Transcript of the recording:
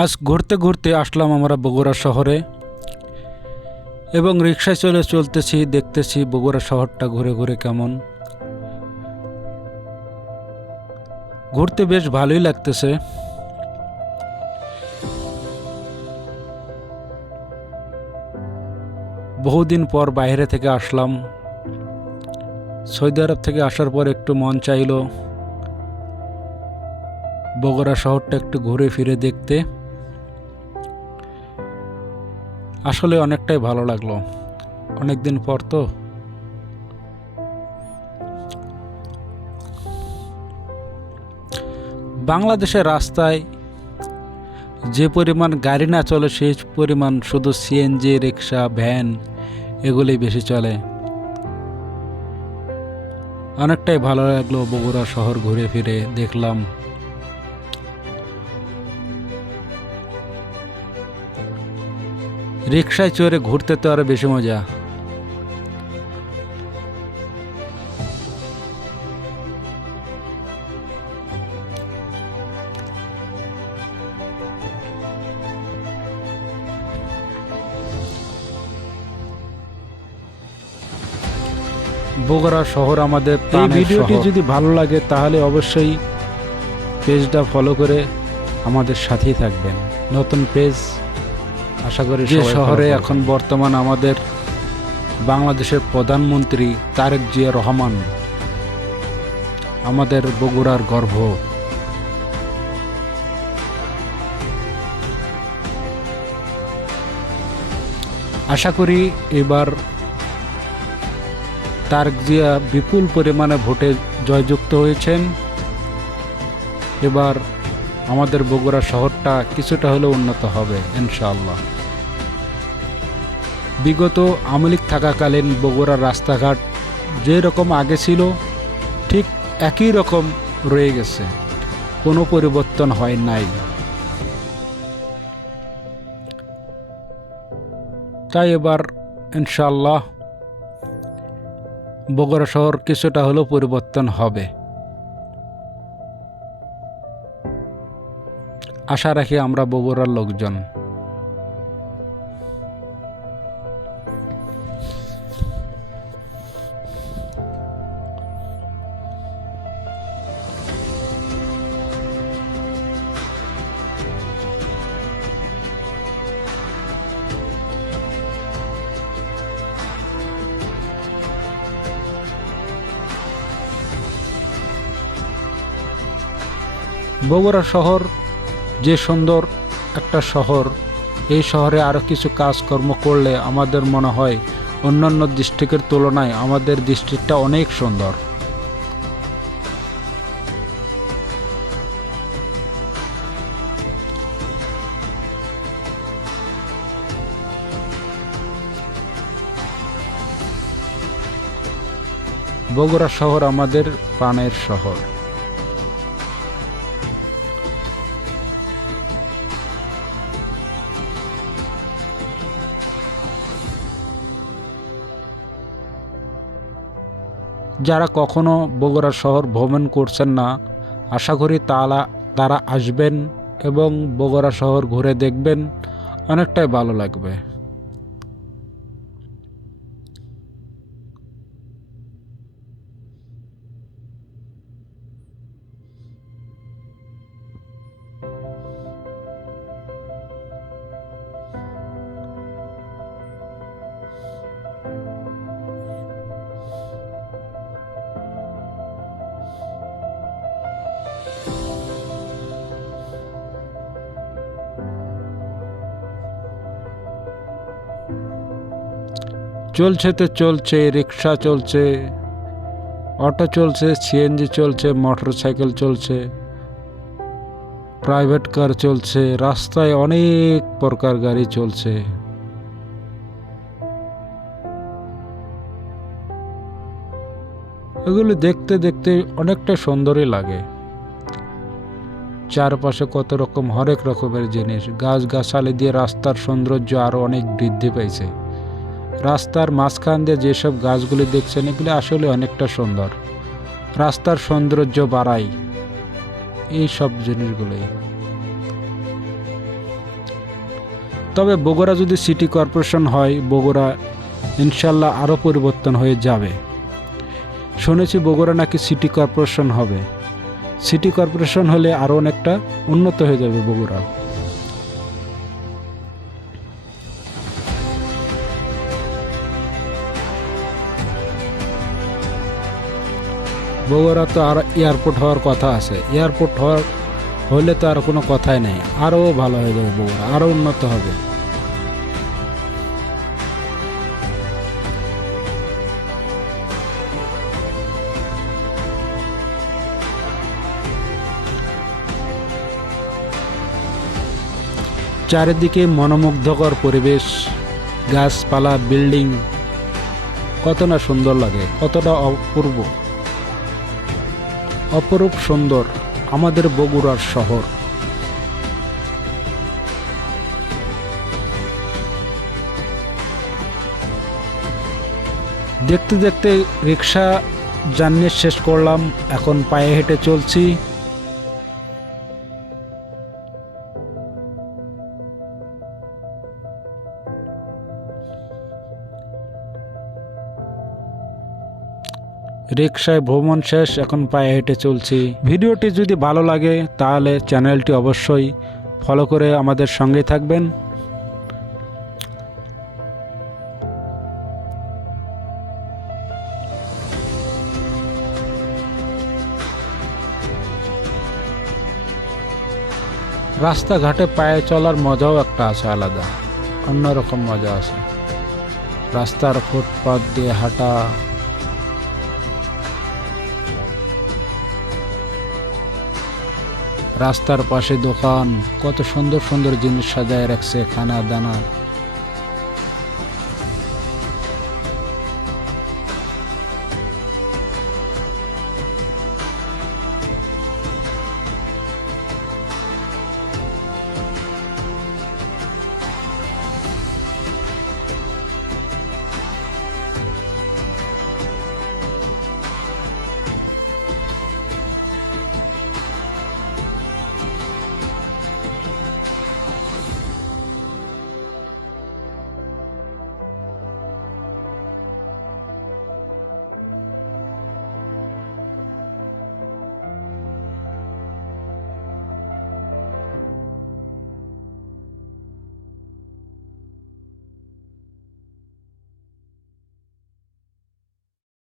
আজ ঘুরতে ঘুরতে আসলাম আমরা বগুড়া শহরে এবং রিকশায় চলতেছি, দেখতেছি বগুড়া শহরটা ঘুরে ঘুরে কেমন। ঘুরতে বেশ ভালোই লাগতেছে। বহুদিন পর বাইরে থেকে আসলাম। সৌদি আরব থেকে আসার পর একটু মন চাইলো বগুড়া শহরটা একটু ঘুরে ফিরে দেখতে। আসলে অনেকটাই ভালো লাগলো, অনেকদিন পর তো। বাংলাদেশের রাস্তায় যে পরিমাণ গাড়ি না চলে সেই পরিমাণ শুধু সিএনজি, রিক্সা, ভ্যান এগুলোই বেশি চলে। অনেকটাই ভালো লাগলো বগুড়া শহর ঘুরে ফিরে দেখলাম। রিক্সায় চড়ে ঘুরতে তো আরো বেশি মজা। বগুড়া শহর আমাদের এই ভিডিওটি যদি ভালো লাগে তাহলে অবশ্যই পেজটা ফলো করে আমাদের সাথেই থাকবেন। নতুন পেজ, আশা করি যে শহরে এখন বর্তমান আমাদের বাংলাদেশের প্রধানমন্ত্রী তারেক জিয়া রহমান, আমাদের বগুড়ার গর্ব। আশা করি এবার তারেক জিয়া বিপুল পরিমাণে ভোটে জয়যুক্ত হয়েছেন। এবার আমাদের বগুড়া শহরটা কিছুটা হলেও উন্নত হবে ইনশাআল্লাহ। বিগত আওয়ামী লীগ থাকাকালীন বগুড়ার রাস্তাঘাট যে রকম আগে ছিল ঠিক একই রকম রয়ে গেছে, কোনো পরিবর্তন হয় নাই। তাই এবার ইনশাআল্লাহ বগুড়া শহর কিছুটা হলেও পরিবর্তন হবে, আশা রাখি আমরা বগুড়ার লোকজন। বগুড়া শহর যে সুন্দর একটা শহর, এই শহরে আরও কিছু কাজকর্ম করলে আমাদের মনে হয় অন্যান্য ডিস্ট্রিক্টের তুলনায় আমাদের ডিস্ট্রিক্টটা অনেক সুন্দর। বগুড়া শহর আমাদের প্রাণের শহর। যারা কখনো বগুড়া শহর ভ্রমণ করছেন না, আশা করি তারা আসবেন এবং বগুড়া শহর ঘুরে দেখবেন, অনেকটাই ভালো লাগবে। চলছে তো চলছে, রিক্সা চলছে, অটো চলছে, সিএনজি চলছে, মোটরসাইকেল চলছে, প্রাইভেট কার চলছে, রাস্তায় অনেক প্রকার গাড়ি চলছে। এগুলো দেখতে দেখতে অনেকটা সুন্দরই লাগে। চারপাশে কত রকম হরেক রকমের জিনিস, গাছগাছালি দিয়ে রাস্তার সৌন্দর্য আরো অনেক বৃদ্ধি পাইছে। রাস্তার মাঝখান দিয়ে যেসব গাছগুলি দেখছেন এগুলি আসলে অনেকটা সুন্দর, রাস্তার সৌন্দর্য বাড়ায় এই সব জিনিসগুলোই। তবে বগুড়া যদি সিটি কর্পোরেশন হয়, বগুড়া ইনশাল্লাহ আরও পরিবর্তন হয়ে যাবে। শুনেছি বগুড়া নাকি সিটি কর্পোরেশন হবে। সিটি কর্পোরেশন হলে আরও অনেকটা উন্নত হয়ে যাবে বগুড়া। বগুড়া তো আর এয়ারপোর্ট হওয়ার কথা আছে। এয়ারপোর্ট হলে তো আর কোনো কথাই নেই, আরও ভালো হয়ে যাবে বগুড়া, আরও উন্নত হবে। চারিদিকে মনোমুগ্ধকর পরিবেশ, গাছপালা, বিল্ডিং, কত না সুন্দর লাগে, কতটা অপরূপ সুন্দর আমাদের বগুড়ার শহর। দেখতে দেখতে রিক্সা জার্নি শেষ করলাম, এখন পায়ে হেঁটে চলছি। রিক্সায় ভ্রমণ শেষ, এখন পায়ে হেঁটে চলছি। ভিডিওটি যদি ভালো লাগে তাহলে চ্যানেলটি অবশ্যই ফলো করে আমাদের সঙ্গে থাকবেন। রাস্তাঘাটে পায়ে চলার মজাও একটা আছে আলাদা, অন্যরকম মজা আছে। রাস্তার ফুটপাত দিয়ে হাঁটা, রাস্তার পাশে দোকান, কত সুন্দর সুন্দর জিনিস সাজায় রাখছে, খানা দানা।